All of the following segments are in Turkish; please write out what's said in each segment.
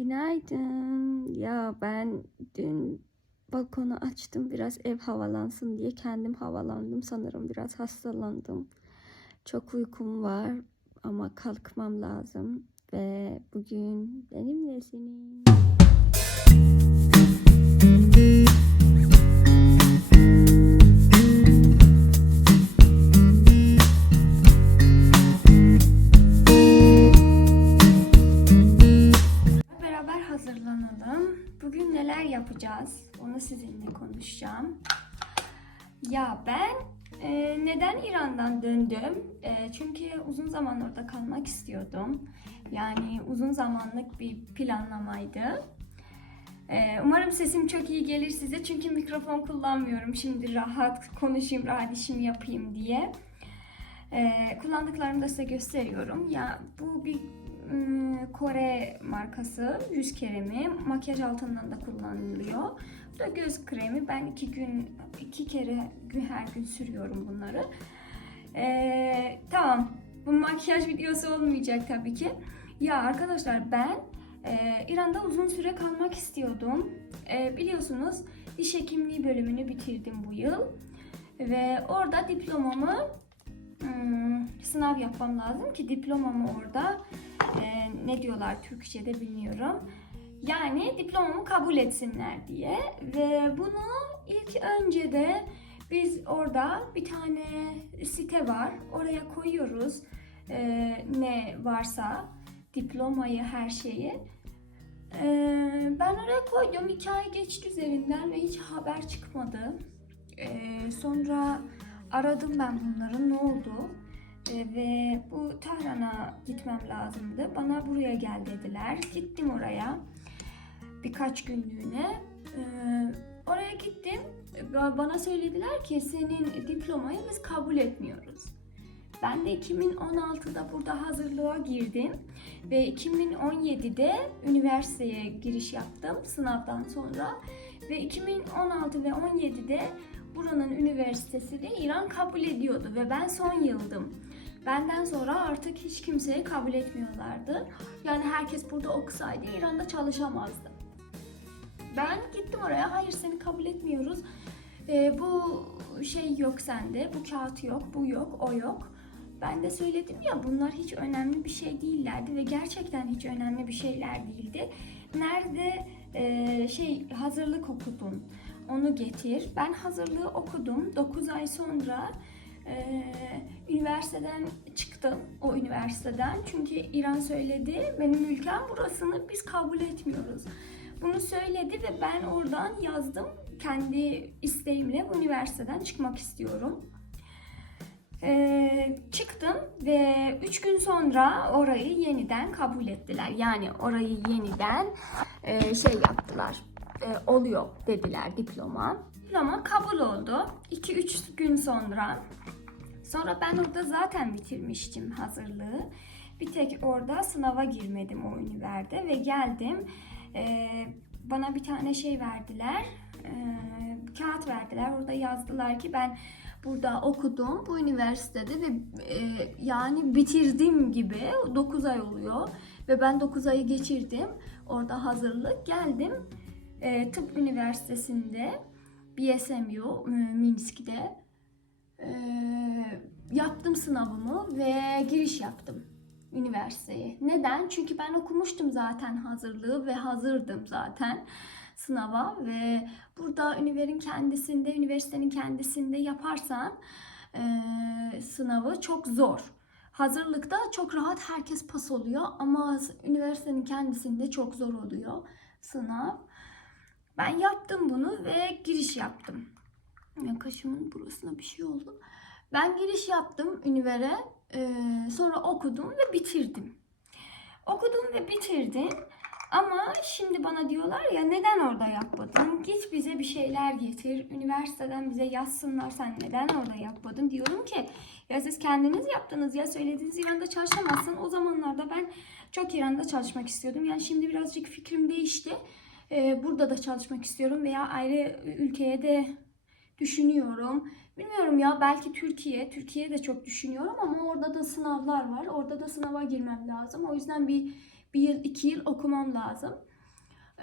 Günaydın. Ya ben dün balkonu açtım biraz ev havalansın diye kendim havalandım sanırım biraz hastalandım. Çok uykum var ama kalkmam lazım ve bugün benimlesiniz. Yapacağız? Onu sizinle konuşacağım. Ya ben e, neden İran'dan döndüm? E, çünkü uzun zaman orada kalmak istiyordum. Yani uzun zamanlık bir planlamaydı. E, umarım sesim çok iyi gelir size çünkü mikrofon kullanmıyorum. Şimdi rahat konuşayım, rahat işimi yapayım diye. E, kullandıklarımı da size gösteriyorum. Ya bu bir Kore markası yüz kremi. Makyaj altından da kullanılıyor. Bu da göz kremi. Ben iki gün, iki kere her gün sürüyorum bunları. Ee, tamam. Bu makyaj videosu olmayacak tabii ki. Ya arkadaşlar ben e, İran'da uzun süre kalmak istiyordum. E, biliyorsunuz diş hekimliği bölümünü bitirdim bu yıl. Ve orada diplomamı hmm, sınav yapmam lazım ki diplomamı orada e, ne diyorlar Türkçe'de bilmiyorum. Yani diplomamı kabul etsinler diye ve bunu ilk önce de biz orada bir tane site var. Oraya koyuyoruz e, ne varsa diplomayı her şeyi. E, ben oraya koydum. iki ay geçti üzerinden ve hiç haber çıkmadı. E, sonra aradım ben bunların ne oldu. E, ve bu Tahran'a gitmem lazımdı. Bana buraya gel dediler. Gittim oraya birkaç günlüğüne. E, oraya gittim. Ba- Bana söylediler ki senin diplomayı biz kabul etmiyoruz. Ben de 2016'da burada hazırlığa girdim ve 2017'de üniversiteye giriş yaptım sınavdan sonra ve 2016 ve 17'de buranın üniversitesi de İran kabul ediyordu ve ben son yıldım. Benden sonra artık hiç kimseyi kabul etmiyorlardı. Yani herkes burada okusaydı İran'da çalışamazdı. Ben gittim oraya, hayır seni kabul etmiyoruz. Ee, bu şey yok sende, bu kağıt yok, bu yok, o yok. Ben de söyledim ya bunlar hiç önemli bir şey değillerdi ve gerçekten hiç önemli bir şeyler değildi. Nerede e, şey hazırlık okudun, onu getir. Ben hazırlığı okudum. 9 ay sonra e, üniversiteden çıktım o üniversiteden. Çünkü İran söyledi benim ülkem burasını biz kabul etmiyoruz. Bunu söyledi ve ben oradan yazdım. Kendi isteğimle üniversiteden çıkmak istiyorum. Ee, çıktım ve 3 gün sonra orayı yeniden kabul ettiler. Yani orayı yeniden e, şey yaptılar. E, oluyor dediler diploma. Diploma kabul oldu. 2-3 gün sonra. Sonra ben orada zaten bitirmiştim hazırlığı. Bir tek orada sınava girmedim o üniversite ve geldim. Ee, bana bir tane şey verdiler. Ee, kağıt verdiler. Orada yazdılar ki ben burada okudum bu üniversitede ve e, yani bitirdim gibi 9 ay oluyor ve ben 9 ayı geçirdim. Orada hazırlık geldim. E, tıp üniversitesinde BSMU e, Minsk'te e, yaptım sınavımı ve giriş yaptım üniversiteye. Neden? Çünkü ben okumuştum zaten hazırlığı ve hazırdım zaten sınava ve burada üniversitenin kendisinde, üniversitenin kendisinde yaparsan e, sınavı çok zor. Hazırlıkta çok rahat herkes pas oluyor ama üniversitenin kendisinde çok zor oluyor sınav. Ben yaptım bunu ve giriş yaptım. Ya kaşımın burasına bir şey oldu. Ben giriş yaptım üniversite. Ee, sonra okudum ve bitirdim. Okudum ve bitirdim. Ama şimdi bana diyorlar ya neden orada yapmadın? Git bize bir şeyler getir. Üniversiteden bize yazsınlar sen neden orada yapmadın? Diyorum ki ya siz kendiniz yaptınız ya söylediğiniz İran'da çalışamazsın. O zamanlarda ben çok İran'da çalışmak istiyordum. Yani şimdi birazcık fikrim değişti. Ee, burada da çalışmak istiyorum veya ayrı ülkeye de düşünüyorum. Bilmiyorum ya belki Türkiye, Türkiye de çok düşünüyorum ama orada da sınavlar var. Orada da sınava girmem lazım. O yüzden bir, bir yıl, iki yıl okumam lazım.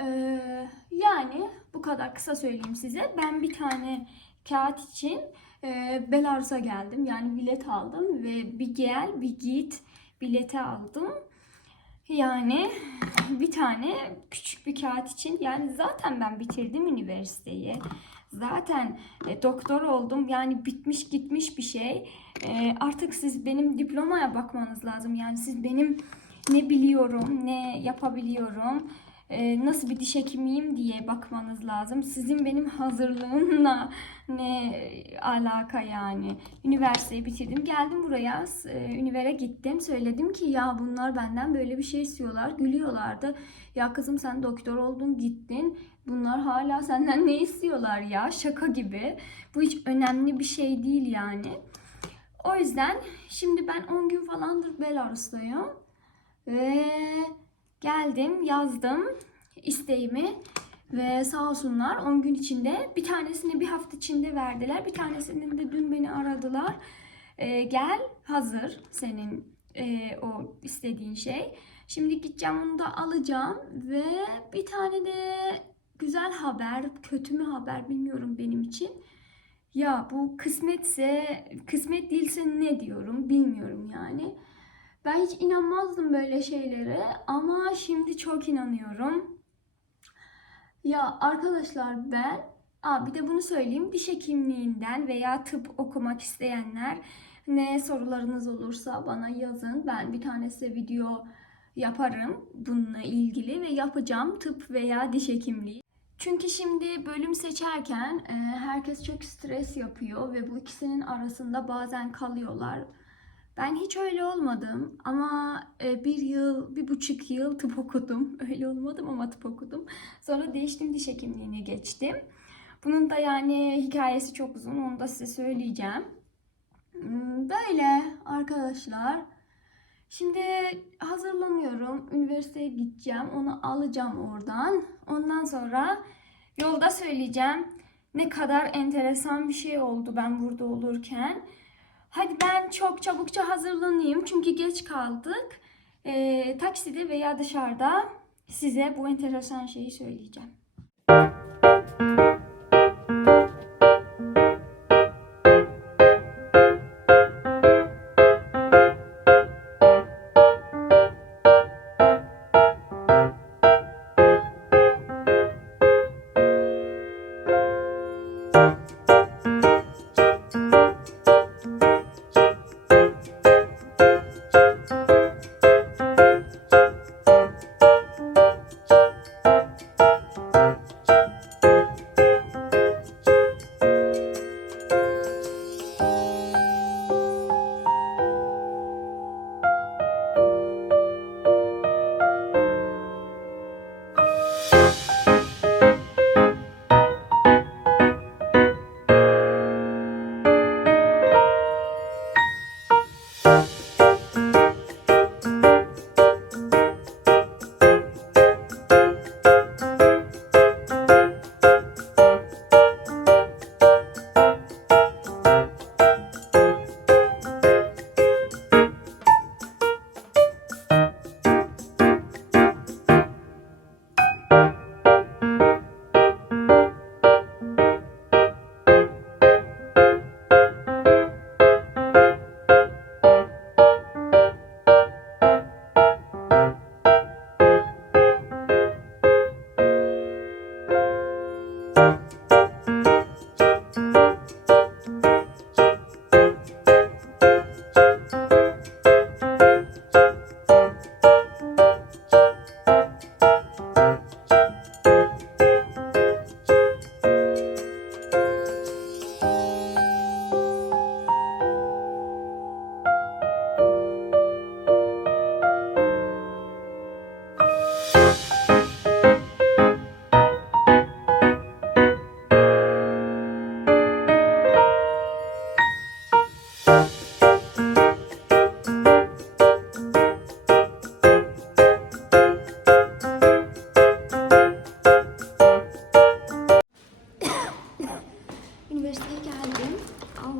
Ee, yani bu kadar kısa söyleyeyim size. Ben bir tane kağıt için e, Belarus'a geldim. Yani bilet aldım ve bir gel bir git bileti aldım. Yani bir tane küçük bir kağıt için yani zaten ben bitirdim üniversiteyi. Zaten e, doktor oldum. Yani bitmiş gitmiş bir şey. E, artık siz benim diplomaya bakmanız lazım. Yani siz benim ne biliyorum, ne yapabiliyorum, e, nasıl bir diş hekimiyim diye bakmanız lazım. Sizin benim hazırlığımla ne alaka yani. Üniversiteyi bitirdim. Geldim buraya, e, ünivere gittim. Söyledim ki ya bunlar benden böyle bir şey istiyorlar. Gülüyorlardı. Ya kızım sen doktor oldun gittin. Bunlar hala senden ne istiyorlar ya? Şaka gibi. Bu hiç önemli bir şey değil yani. O yüzden şimdi ben 10 gün falandır Belarus'tayım. Ve geldim, yazdım isteğimi. Ve sağ olsunlar 10 gün içinde bir tanesini bir hafta içinde verdiler. Bir tanesini de dün beni aradılar. Ee, gel hazır senin e, o istediğin şey. Şimdi gideceğim onu da alacağım. Ve bir tane de güzel haber, kötü mü haber bilmiyorum benim için. Ya bu kısmetse, kısmet değilse ne diyorum bilmiyorum yani. Ben hiç inanmazdım böyle şeylere ama şimdi çok inanıyorum. Ya arkadaşlar ben, aa bir de bunu söyleyeyim, diş hekimliğinden veya tıp okumak isteyenler ne sorularınız olursa bana yazın. Ben bir tane size video yaparım bununla ilgili ve yapacağım tıp veya diş hekimliği. Çünkü şimdi bölüm seçerken e, herkes çok stres yapıyor ve bu ikisinin arasında bazen kalıyorlar. Ben hiç öyle olmadım ama e, bir yıl, bir buçuk yıl tıp okudum. Öyle olmadım ama tıp okudum. Sonra değiştim diş hekimliğine geçtim. Bunun da yani hikayesi çok uzun. Onu da size söyleyeceğim. Hmm, Böyle arkadaşlar. Şimdi hazırlanıyorum. Üniversiteye gideceğim. Onu alacağım oradan. Ondan sonra yolda söyleyeceğim. Ne kadar enteresan bir şey oldu ben burada olurken. Hadi ben çok çabukça hazırlanayım çünkü geç kaldık. Ee, takside veya dışarıda size bu enteresan şeyi söyleyeceğim.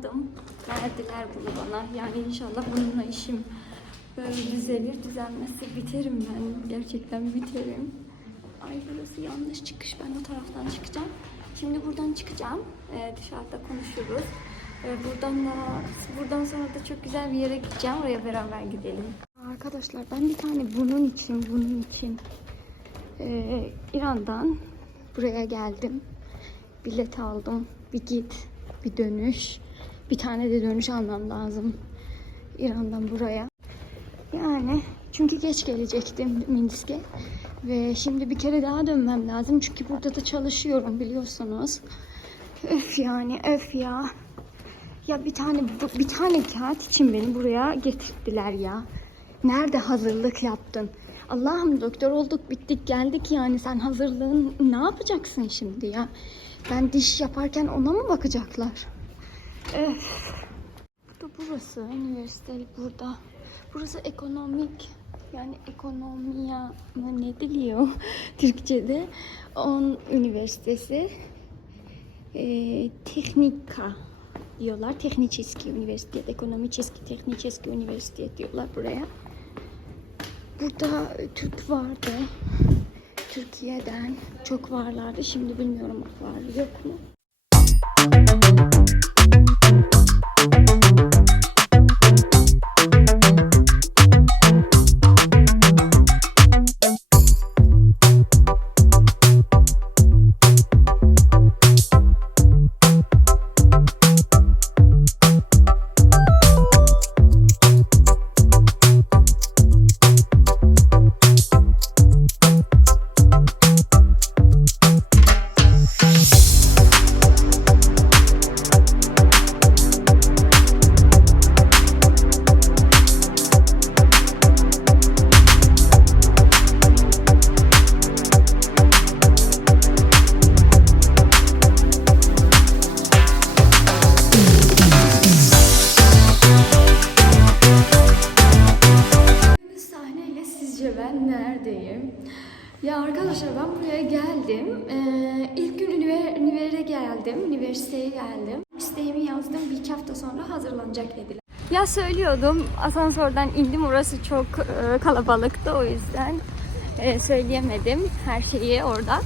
Aldım. Verdiler bunu bana. Yani inşallah bununla işim böyle düzelir, düzelmezse biterim ben. Gerçekten biterim. Ay burası yanlış çıkış. Ben o taraftan çıkacağım. Şimdi buradan çıkacağım. Ee, dışarıda konuşuruz. Ee, buradan da buradan sonra da çok güzel bir yere gideceğim. Oraya beraber gidelim. Arkadaşlar ben bir tane bunun için bunun için ee, İran'dan buraya geldim. Bilet aldım. Bir git, bir dönüş. Bir tane de dönüş almam lazım. İran'dan buraya. Yani çünkü geç gelecektim Minsk'e. Ve şimdi bir kere daha dönmem lazım. Çünkü burada da çalışıyorum biliyorsunuz. Öf yani öf ya. Ya bir tane bir tane kağıt için beni buraya getirdiler ya. Nerede hazırlık yaptın? Allah'ım doktor olduk bittik geldik yani sen hazırlığın ne yapacaksın şimdi ya? Ben diş yaparken ona mı bakacaklar? Evet. Bu da burası. Üniversitel burada. Burası ekonomik. Yani ekonomiya ne diliyor Türkçe'de? On üniversitesi. Ee, teknika diyorlar. teknik Tekniçeski üniversite, ekonomiçeski, tekniçeski üniversite diyorlar buraya. Burada Türk vardı. Türkiye'den çok varlardı. Şimdi bilmiyorum var yok mu? Ben neredeyim? Ya arkadaşlar ben buraya geldim. Ee, ilk gün üniver- üniversiteye geldim. Üniversiteye geldim. İsteğimi yazdım. Bir iki hafta sonra hazırlanacak dediler. Ya söylüyordum asansörden indim orası çok e, kalabalıktı o yüzden e, söyleyemedim her şeyi orada.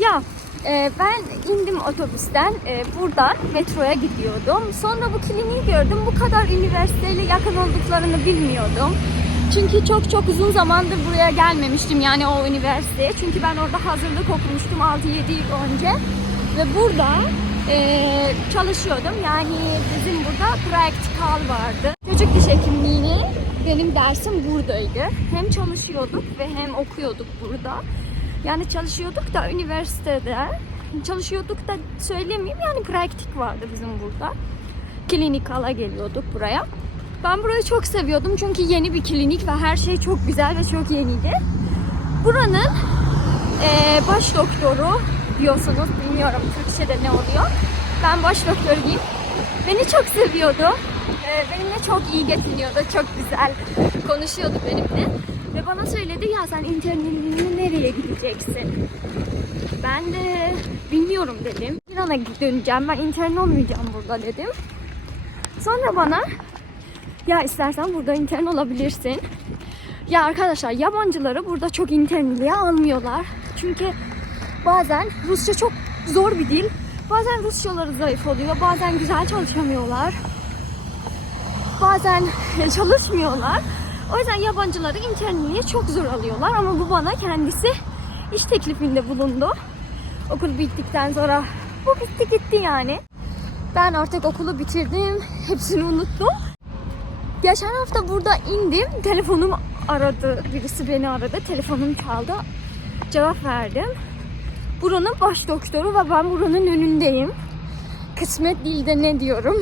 Ya e, ben indim otobüsten e, buradan metroya gidiyordum. Sonra bu kliniği gördüm. Bu kadar üniversiteyle yakın olduklarını bilmiyordum. Çünkü çok çok uzun zamandır buraya gelmemiştim yani o üniversiteye. Çünkü ben orada hazırlık okumuştum 6-7 yıl önce. Ve burada eee, çalışıyordum. Yani bizim burada praktikal vardı. Çocuk diş hekimliğini benim dersim buradaydı. Hem çalışıyorduk ve hem okuyorduk burada. Yani çalışıyorduk da üniversitede. Çalışıyorduk da söylemeyeyim yani praktik vardı bizim burada. Klinikala geliyorduk buraya. Ben burayı çok seviyordum çünkü yeni bir klinik ve her şey çok güzel ve çok yeniydi. Buranın eee, baş doktoru diyorsunuz bilmiyorum Türkçe'de ne oluyor. Ben baş doktoruyum. Beni çok seviyordu. Eee, benimle çok iyi geçiniyordu. Çok güzel konuşuyordu benimle. Ve bana söyledi ya sen internetini nereye gideceksin? Ben de bilmiyorum dedim. İran'a döneceğim. Ben intern olmayacağım burada dedim. Sonra bana ya istersen burada intern olabilirsin. Ya arkadaşlar yabancıları burada çok internliğe almıyorlar. Çünkü bazen Rusça çok zor bir dil. Bazen Rusçaları zayıf oluyor. Bazen güzel çalışamıyorlar. Bazen çalışmıyorlar. O yüzden yabancıları internliğe çok zor alıyorlar. Ama bu bana kendisi iş teklifinde bulundu. Okul bittikten sonra bu bitti gitti yani. Ben artık okulu bitirdim. Hepsini unuttum. Geçen hafta burada indim. Telefonum aradı. Birisi beni aradı. Telefonum çaldı. Cevap verdim. Buranın baş doktoru ve ben buranın önündeyim. Kısmet değil de ne diyorum.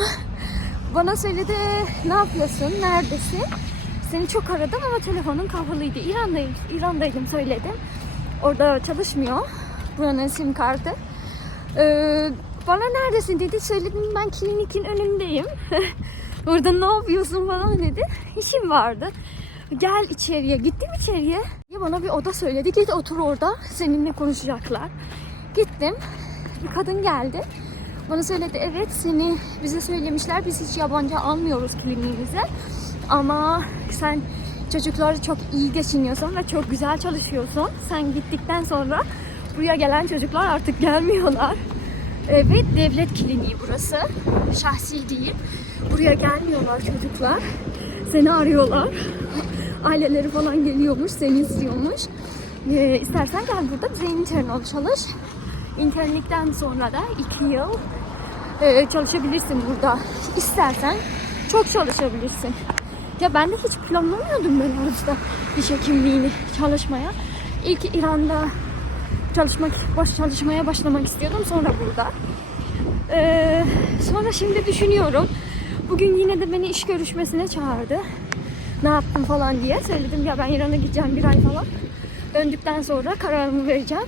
Bana söyledi ne yapıyorsun, neredesin? Seni çok aradım ama telefonun kapalıydı. İran'dayım, İran'daydım söyledim. Orada çalışmıyor. Buranın sim kartı. Ee, bana neredesin dedi. Söyledim ben klinikin önündeyim. Orada ne yapıyorsun falan dedi. İşim vardı. Gel içeriye. Gittim içeriye. Ya bana bir oda söyledi. Git otur orada. Seninle konuşacaklar. Gittim. Bir kadın geldi. Bana söyledi evet seni bize söylemişler. Biz hiç yabancı almıyoruz kliniğimize. Ama sen çocukları çok iyi geçiniyorsun ve çok güzel çalışıyorsun. Sen gittikten sonra Buraya gelen çocuklar artık gelmiyorlar. Evet devlet kliniği burası. Şahsi değil. Buraya gelmiyorlar çocuklar. Seni arıyorlar. Aileleri falan geliyormuş, seni istiyormuş. Ee, istersen gel burada bize intern çalış. İnternlikten sonra da iki yıl e, çalışabilirsin burada. İstersen çok çalışabilirsin. Ya ben de hiç planlamıyordum böyle arada diş hekimliğini çalışmaya. İlk İran'da çalışmak, baş çalışmaya başlamak istiyordum. Sonra burada. Ee, sonra şimdi düşünüyorum. Bugün yine de beni iş görüşmesine çağırdı. Ne yaptım falan diye söyledim ya ben İran'a gideceğim bir ay falan. Döndükten sonra kararımı vereceğim.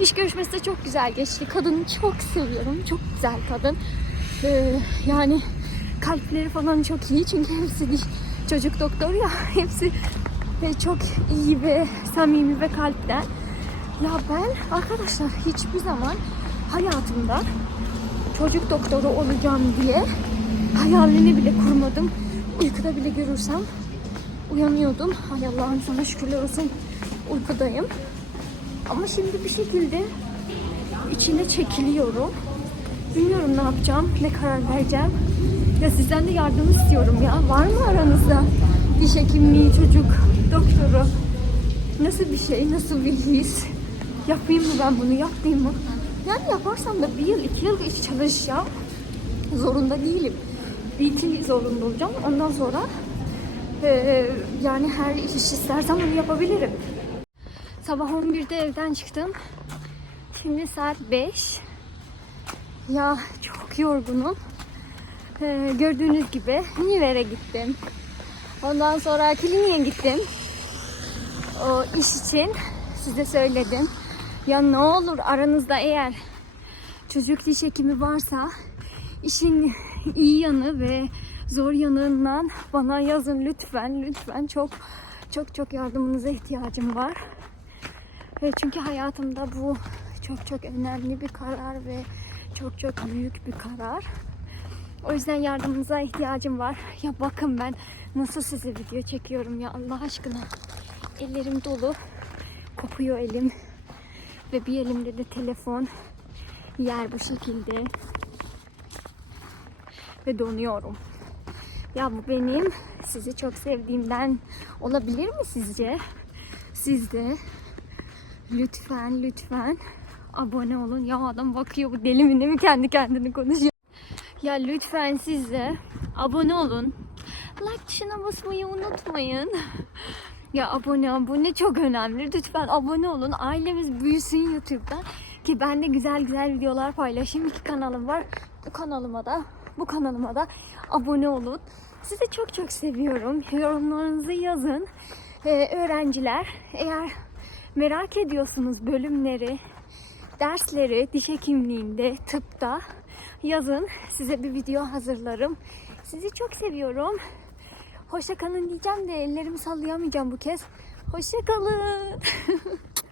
İş görüşmesi de çok güzel geçti. Kadını çok seviyorum. Çok güzel kadın. Ee, yani kalpleri falan çok iyi çünkü hepsi çocuk doktor ya. Hepsi çok iyi ve samimi ve kalpten. Ya ben arkadaşlar hiçbir zaman hayatımda çocuk doktoru olacağım diye hayalini bile kurmadım. Uykuda bile görürsem uyanıyordum. Hay Allah'ım sana şükürler olsun uykudayım. Ama şimdi bir şekilde içine çekiliyorum. Bilmiyorum ne yapacağım, ne karar vereceğim. Ya sizden de yardım istiyorum ya. Var mı aranızda diş hekimliği, çocuk doktoru? Nasıl bir şey, nasıl bir his? Yapayım mı ben bunu, yapmayayım mı? Yani yaparsam da bir yıl, iki yıl iş çalışacağım. Zorunda değilim. Yıl zorunda olacağım. Ondan sonra eee, yani her iş istersem onu yapabilirim. Sabah 11'de evden çıktım. Şimdi saat 5. Ya çok yorgunum. Ee, gördüğünüz gibi Niver'e gittim. Ondan sonra kliniğe gittim. O iş için size söyledim. Ya ne olur aranızda eğer çocuk diş hekimi varsa işin iyi yanı ve zor yanından bana yazın lütfen lütfen çok çok çok yardımınıza ihtiyacım var. Ve çünkü hayatımda bu çok çok önemli bir karar ve çok çok büyük bir karar. O yüzden yardımınıza ihtiyacım var. Ya bakın ben nasıl size video çekiyorum ya Allah aşkına. Ellerim dolu. Kopuyor elim. Ve bir elimde de telefon. Yer bu şekilde. Ve donuyorum. Ya bu benim sizi çok sevdiğimden olabilir mi sizce? Siz de Lütfen lütfen abone olun. Ya adam bakıyor bu deli mi ne mi kendi kendine konuşuyor. Ya lütfen siz de abone olun. Like tuşuna basmayı unutmayın. Ya abone abone çok önemli. Lütfen abone olun. Ailemiz büyüsün YouTube'da. Ki ben de güzel güzel videolar paylaşayım. İki kanalım var. Bu kanalıma da bu kanalıma da abone olun. Sizi çok çok seviyorum. Yorumlarınızı yazın. Ee, öğrenciler eğer merak ediyorsunuz bölümleri, dersleri diş hekimliğinde, tıpta yazın. Size bir video hazırlarım. Sizi çok seviyorum. Hoşça kalın diyeceğim de ellerimi sallayamayacağım bu kez. Hoşça kalın.